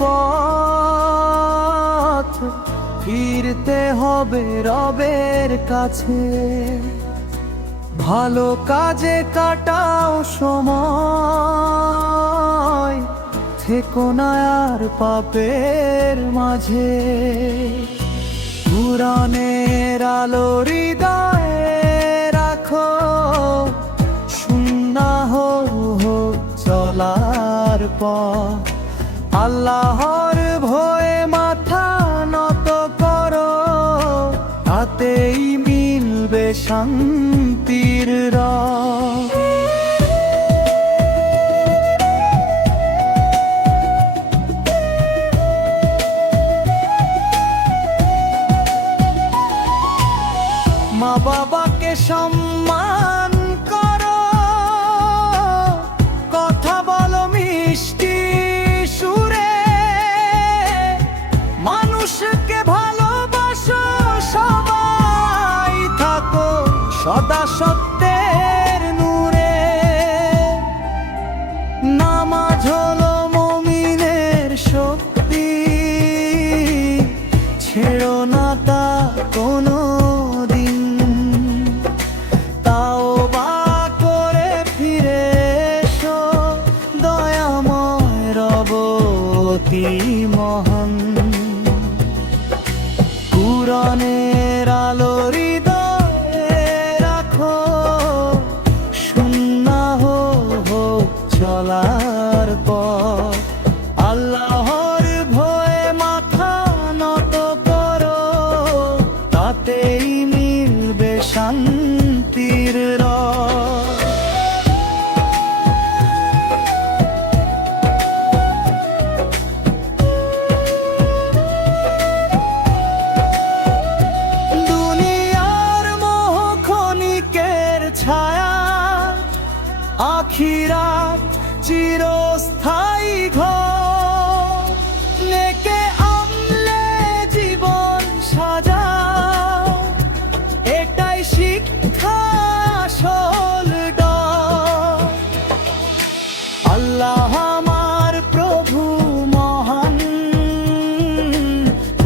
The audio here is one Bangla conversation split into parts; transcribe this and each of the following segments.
পথ, ফিরতে হবে রবের কাছে। ভালো কাজে কাটাও সময়, থেকো না আর পাপের মাঝে। কুরআনের আলো হৃদয়ে রাখো, সুন্নাহ হোক চলার পথ। আল্লাহর ভয়ে মাথা নত করো, তাতেই মিলবে শান্তির রস। মা বাবাকে সম্মান করো, কথা বলো মিষ্টি সুরে। মানুষকে ভালোবাসো, সবাই থাকো সদা সত্যের নূরে। নামাজ হলো মুমিনের শক্তি, ছেড়ো না তা কোনো দিন। তাওবা করে ফিরে এসো, দয়াময় রব অতি মহান। কুরআনের আলো হৃদয়ে রাখো, সুন্নাহ হোক চলার পথ। আল্লাহর ভয়ে মাথা নত করো, তাতেই মিলবে শান্তির রস। দুনিয়ার মোহ ক্ষণিকের ছায়া, আখিরাত চিরস্থায়ী ঘর। নেকে আমলে জীবন সাজাও, এটাই শিক্ষা আসল ডর। আল্লাহ আমার প্রভু মহান,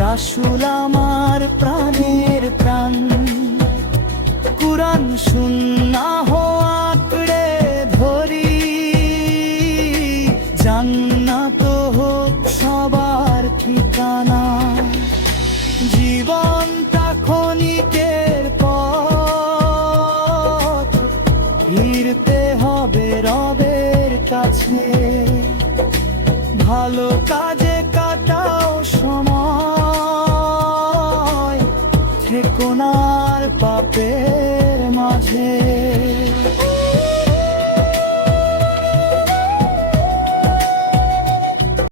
রাসূল আমার প্রাণের প্রাণ। কুরআন সুন্নাহ আঁকড়ে ধরি, জান্নাত হোক সবার ঠিকানা। জীবনটা ক্ষণিকের পথ, ফিরতে হবে রবের কাছে। ভালো কাজে কাটাও সময়, থেকো না আর পাপের মাঝে।